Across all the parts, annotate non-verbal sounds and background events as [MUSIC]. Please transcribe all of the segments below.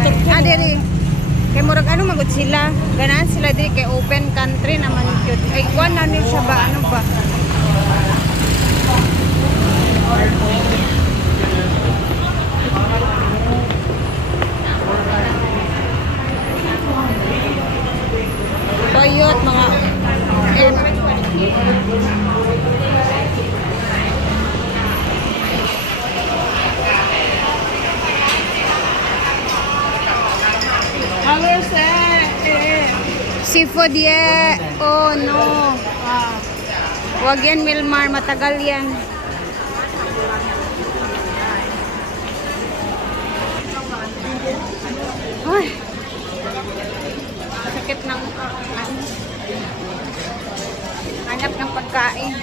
Ah, diri. Kay murag ano magud sila. Ganahan sila diri kay open country naman yun. Ay, kuan na ni siya ba ano ba? Toyot mga Colors eh. Seafood ye. Oh no. Wag yan Milmar, matagal yan. Ay. Sakit ng ano. Hanap ng pagkain.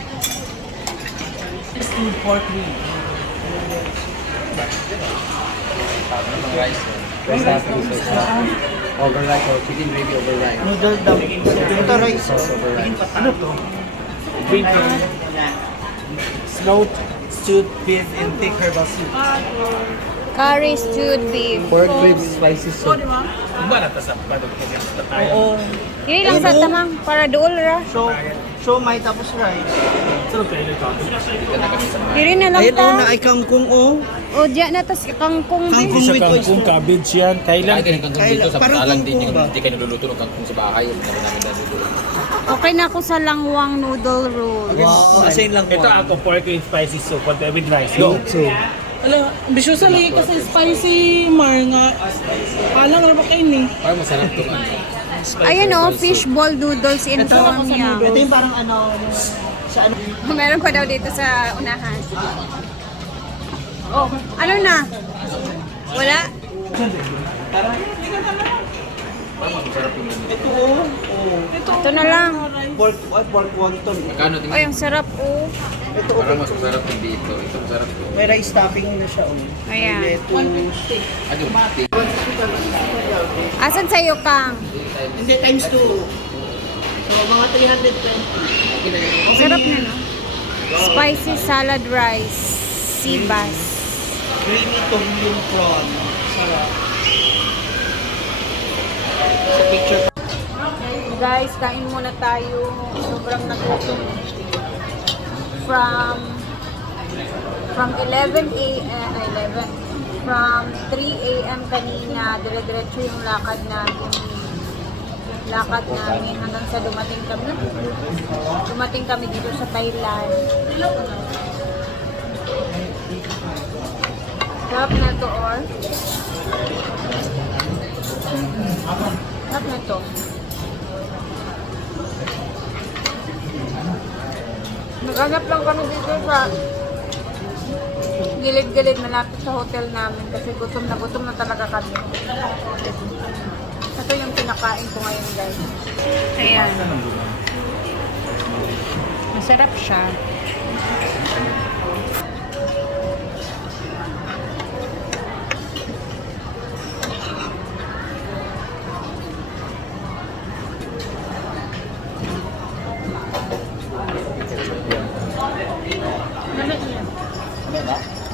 Pork rib. rice. Rice natin so over rice or chicken gravy over rice. Noodle dump. Ito rice. Sauce over rice. Ano to? Bacon. Slow stewed beef and thick herbal soup. Curry stewed beef. Pork ribs spicy soup. Oo. Yun lang sa tamang para dool ra. So, so may tapos rice. Diri na lang Ayun oh, na ta. ay kangkong oh. O diya na tas kangkong. Kangkong din. with oyster. cabbage yan. Thailand. Ay, ganun kangkong dito sa Parang Patalang din. kangkong ba? Hindi kayo naluluto ng kangkong sa bahay. Hindi naman namin naluluto. Okay na ako sa langwang noodle roll. Wow, asin lang Ito ako pork with spicy soup with with rice. Go. Ala, ambisyosa lagi kasi spicy mar nga. Alang ra ba kayo ni? Parang masarap itong ano. Ayan o, fishball noodles in Ito, Samyang. ito yung parang ano, yung- sa ano. [LAUGHS] Meron pa daw dito sa unahan. Oh, ano na? Wala? Ito oh. oh. Ito na lang. Pork, oh, pork wonton. Magkano din? Ay, ang sarap oh. Ito oh. Parang mas masarap yung dito. Ito masarap to. May rice topping na siya oh. Ayan. Lettuce. Ano? Asan sa'yo, Kang? Hindi, times 2. So, mga 320. Sarap na, no? Spicy salad rice. Sea bass. Creamy tom yung prawn. Sarap. Sa picture. Guys, kain muna tayo. Sobrang nagutom. From from 11 a.m. ay, 11 from 3 a.m. kanina dire-diretso yung lakad namin lakad namin hanggang sa dumating kami. Dumating kami dito sa Thailand. Sarap na to or? Sarap na to. Naghanap lang kami dito sa gilid-gilid malapit sa hotel namin kasi gutom na gutom na talaga kami. Ito yung pinakain ko ngayon guys. Ayan. Masarap siya.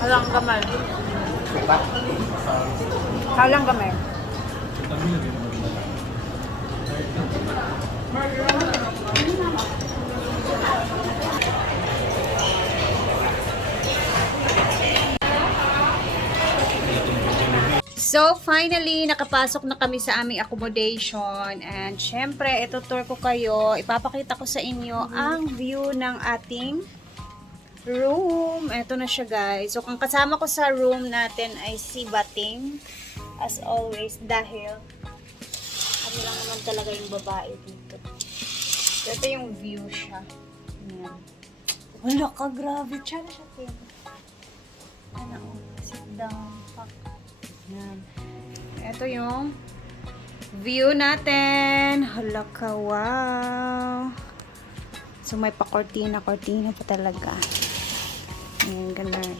Halang gamay. Halang gamay. So, finally, nakapasok na kami sa aming accommodation. And, syempre, ito tour ko kayo. Ipapakita ko sa inyo ang view ng ating room. Ito na siya, guys. So, kung kasama ko sa room natin ay si Bating. As always, dahil ano lang naman talaga yung babae dito. Ito yung view siya. Ayan. Wala ka, grabe. Tsara siya, Tim. Ano, sit down. Pak. Ayan. Ito yung view natin. Hala ka, wow. So, may pa-cortina-cortina pa talaga. Ayan, ganun.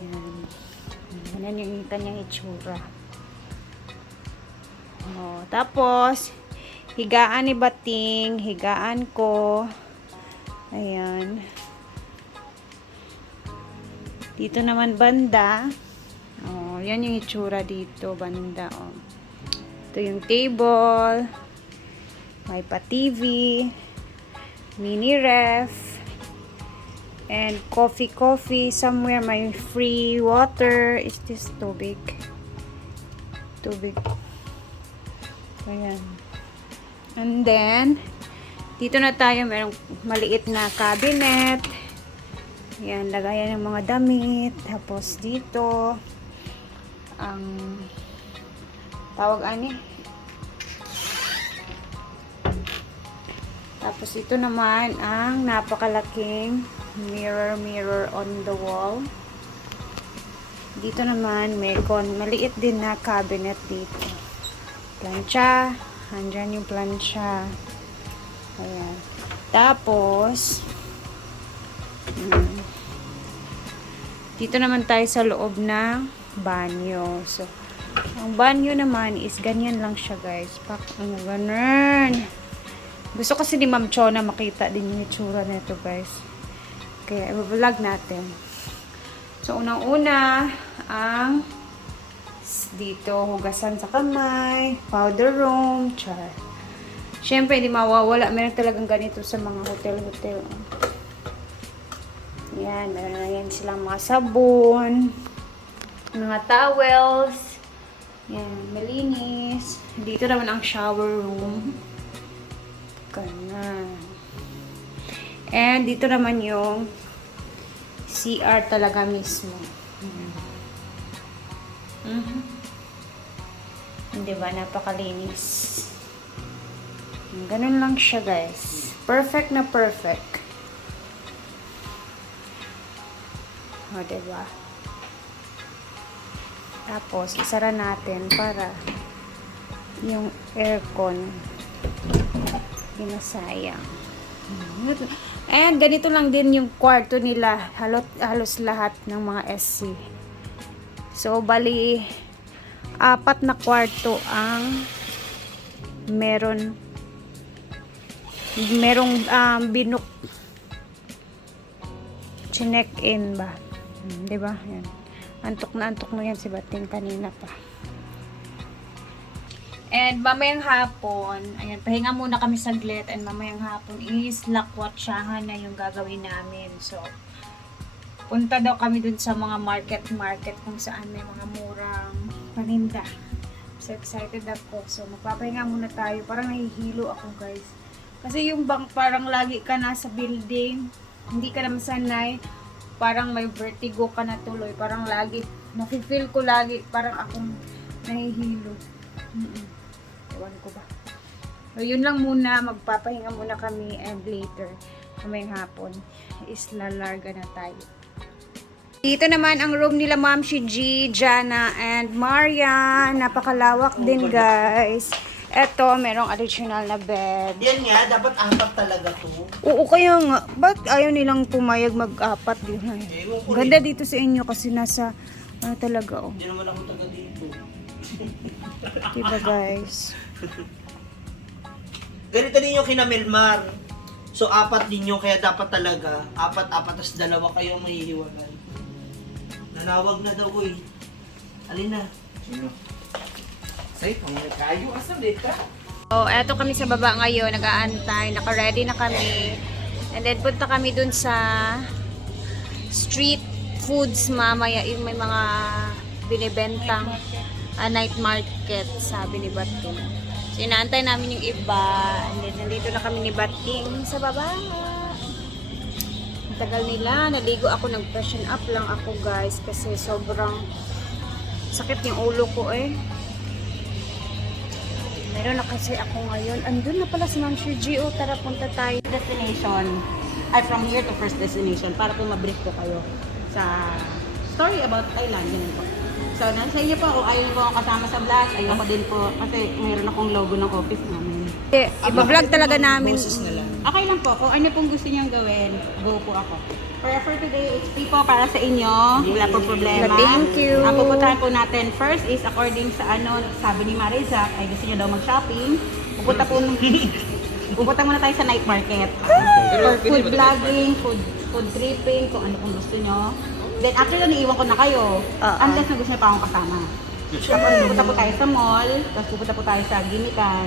Ayan. Ganun yung kanyang itsura. Oh, tapos, higaan ni Bating, higaan ko. Ayan. Dito naman banda. Oh, yan yung itsura dito, banda, oh. Ito yung table. May pa TV. Mini ref. And coffee, coffee. Somewhere may free water. Is this tubig? Tubig. Ayan. And then, dito na tayo, merong maliit na cabinet. Yan, lagayan ng mga damit. Tapos dito, ang tawag ani. Tapos ito naman ang napakalaking mirror mirror on the wall. Dito naman may kon maliit din na cabinet dito. Plancha, andyan yung plancha. Ayan. Tapos mm, dito naman tayo sa loob ng banyo. So, ang banyo naman is ganyan lang siya guys. Pak, ano, ganun. Gusto kasi ni Ma'am Chona makita din yung itsura nito guys. Kaya, i-vlog natin. So, unang-una, ang dito, hugasan sa kamay, powder room, char. Siyempre, hindi mawawala. Meron talagang ganito sa mga hotel-hotel. Yan, meron na yan silang mga sabon, mga towels, yan, malinis. Dito naman ang shower room. Ganun. And dito naman yung CR talaga mismo. Mhm. Di ba? Napakalinis. Ganun lang siya, guys. Perfect na perfect. O, diba? Tapos, isara natin para yung aircon pinasayang. And ganito lang din yung kwarto nila. Halot, halos lahat ng mga SC. So, bali, apat na kwarto ang meron merong um, binuk chinek in ba? Hmm, di ba? Yan. Antok na antok na yan si Bating kanina pa. And mamayang hapon ayan pahinga muna kami saglit and mamayang hapon is lakwatsahan na yung gagawin namin. So punta daw kami dun sa mga market market kung saan may mga murang paninda. So excited ako. So magpapahinga muna tayo. Parang nahihilo ako guys. Kasi yung bang parang lagi ka nasa building. Hindi ka naman sanay. Parang may vertigo ka na tuloy. Parang lagi nafe-feel ko lagi. Parang akong nahihilo. Mm ewan ko ba. So yun lang muna. Magpapahinga muna kami and later. Kamayang hapon. Is lalarga na tayo dito naman ang room nila Ma'am si G, Jana, and Maria. Napakalawak din, guys. Eto, merong additional na bed. Yan nga, dapat apat talaga to. Oo, kaya nga. Ba't ayaw nilang pumayag mag-apat din? Ay, Ewan ko Ganda dito sa inyo kasi nasa, ano talaga, oh. Hindi naman ako taga dito. [LAUGHS] Diba, guys? Ganito din yung kina Melmar. So, apat din yung kaya dapat talaga, apat-apat, tas dalawa kayo mahihiwalay. Nanawag na daw, uy. Alin na? Sino? Say, pangit kayo. Asa dito? So, eto kami sa baba ngayon, nag-aantay, naka-ready na kami. And then, punta kami dun sa street foods mamaya, yung may mga binibentang ah, night market, sabi ni Bating. So, inaantay namin yung iba. And then, nandito na kami ni Bating sa baba. Tagal nila. Naligo ako, nag-freshen up lang ako, guys, kasi sobrang sakit yung ulo ko eh. Meron na kasi ako ngayon. Andun na pala si Ma'am Shirji. O, tara punta tayo. destination, ay from here to first destination para po mabrief ko kayo sa story about Thailand, ganun po. So, nasa inyo po, kung ayaw niyo po ako kasama sa vlog, ayoko din po kasi mayroon akong logo ng office namin. Eh, iba-vlog talaga namin. Okay lang po, kung ano pong gusto niyong gawin, go po ako. For, for today, HP po para sa inyo, wala po problema. Thank you. Ang pupuntahan po natin first is according sa ano, sabi ni Mariza, ay gusto niyo daw mag-shopping. Pupunta po, [LAUGHS] pupunta muna tayo sa night market. For food vlogging, food, food tripping, kung ano kung gusto niyo. Then after nun, iiwan ko na kayo. Oo. Unless na gusto niyo pa akong kasama. Tapos pupunta po tayo sa mall, tapos pupunta po tayo sa gimikan,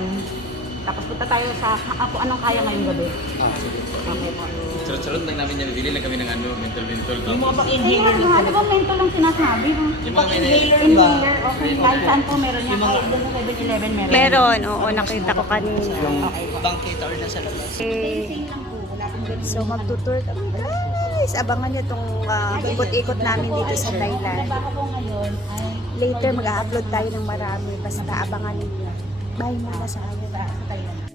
tapos punta tayo sa ako anong kaya ngayong gabi. Okay po. Sarot-sarot lang namin yan. Bili lang kami ng ano, mental-mental. Yung mga pang-inhaler nga, di ba mental lang sinasabi? Yung mga may Inhaler, okay. Kahit saan po meron yan. Kahit doon sa 7-Eleven meron. Meron, oo, nakita ko kanina. Okay po. Bangketa or nasa labas. Eh, so magtutour kami. Guys, abangan nyo itong ah, ikot-ikot namin dito sa Thailand. Later, mag-upload tayo ng marami. Basta abangan ninyo. Bye muna sa akin. sa Thailand.